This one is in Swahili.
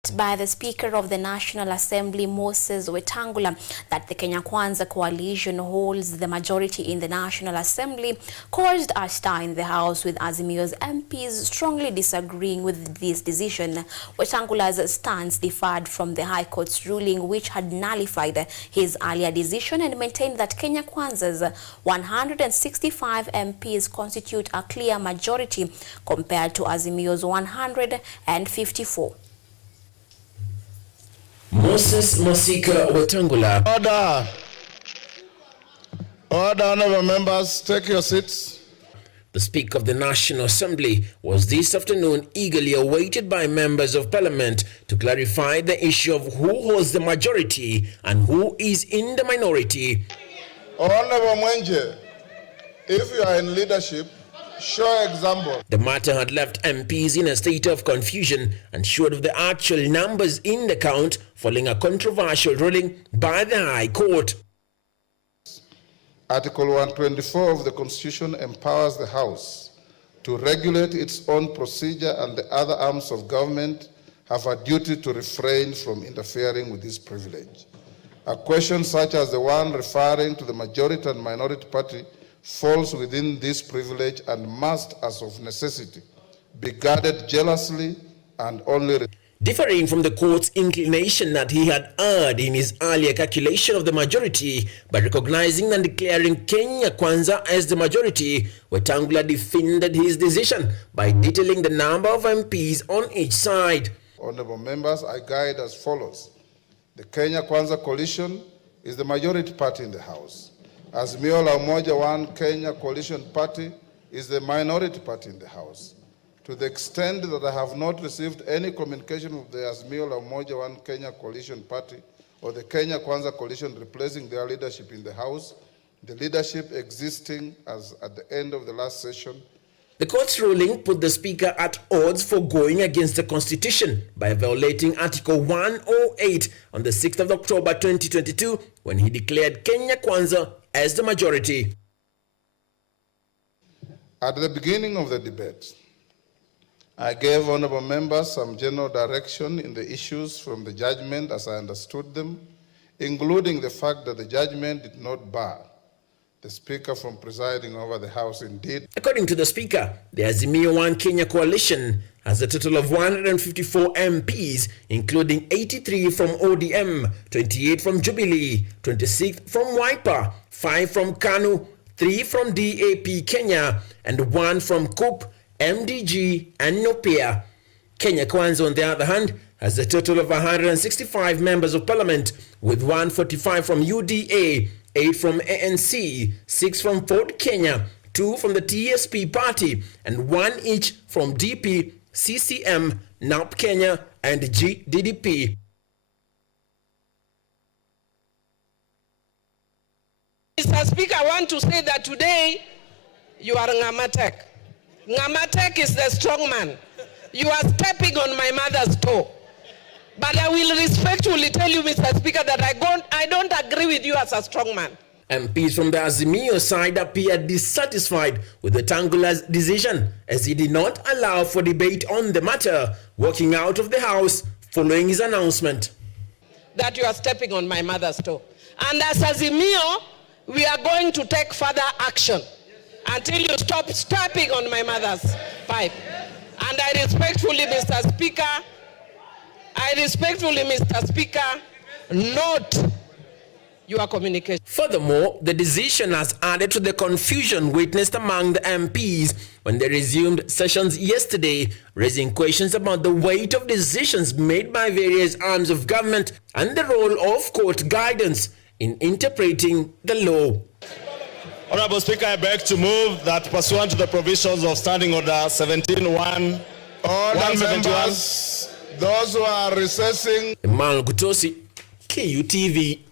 by the Speaker of the National Assembly, Moses Wetangula, that the Kenya Kwanza coalition holds the majority in the National Assembly caused a stir in the House, with Azimio's MPs strongly disagreeing with this decision. Wetangula's stance differed from the High Court's ruling, which had nullified his earlier decision and maintained that Kenya Kwanza's 165 MPs constitute a clear majority compared to Azimio's 154. Moses Wetangula. Order. Order, honorable members, take your seats. The Speaker of the National Assembly was this afternoon eagerly awaited by members of Parliament to clarify the issue of who holds the majority and who is in the minority. Honorable Mwenje, if you are in leadership, show example. The matter had left MPs in a state of confusion and short of the actual numbers in the count following a controversial ruling by the High Court. Article 124 of the Constitution empowers the House to regulate its own procedure, and the other arms of government have a duty to refrain from interfering with this privilege. A question such as the one referring to the majority and minority party falls within this privilege and must, as of necessity, be guarded jealously and only. Differing from the court's inclination that he had erred in his earlier calculation of the majority by recognizing and declaring Kenya Kwanza as the majority, Wetangula defended his decision by detailing the number of MPs on each side. Honorable members, I guide as follows. The Kenya Kwanza coalition is the majority party in the House. Azimio la Umoja One Kenya Coalition Party is the minority party in the House. To the extent that I have not received any communication of the Azimio la Umoja One Kenya Coalition Party or the Kenya Kwanza Coalition replacing their leadership in the House, the leadership existing as at the end of the last session. The court's ruling put the Speaker at odds for going against the Constitution by violating Article 108 on the 6th of October 2022 when he declared Kenya Kwanza as the majority. At the beginning of the debate, I gave honorable members some general direction in the issues from the judgment as I understood them, including the fact that the judgment did not bar the Speaker from presiding over the House. Indeed, according to the Speaker, the Azimio One Kenya Coalition has a total of 154 MPs, including 83 from ODM, 28 from Jubilee, 26 from Wiper, 5 from KANU, 3 from DAP Kenya, and 1 from KUP, MDG, and NOPEA. Kenya Kwanza, on the other hand, has a total of 165 members of Parliament, with 145 from UDA, 8 from ANC, 6 from Ford Kenya, 2 from the TSP party, and 1 each from DP, CCM, NAP Kenya, and GDP. Mr. Speaker, I want to say that today you are Ngamatek. Ngamatek is the strong man. You are stepping on my mother's toe. But I will respectfully tell you, Mr. Speaker, that I don't agree with you as a strong man. MPs from the Azimio side appeared dissatisfied with Wetangula's decision, as he did not allow for debate on the matter, walking out of the House following his announcement. That you are stepping on my mother's toe. And as Azimio, we are going to take further action until you stop stepping on my mother's pipe. And I respectfully, Mr. Speaker, note your communication. Furthermore, the decision has added to the confusion witnessed among the MPs when they resumed sessions yesterday, raising questions about the weight of decisions made by various arms of government and the role of court guidance in interpreting the law. Honorable Speaker, I beg to move that pursuant to the provisions of Standing Order 17.1, members, those who are recessing. Mal Gutosi, KUTV.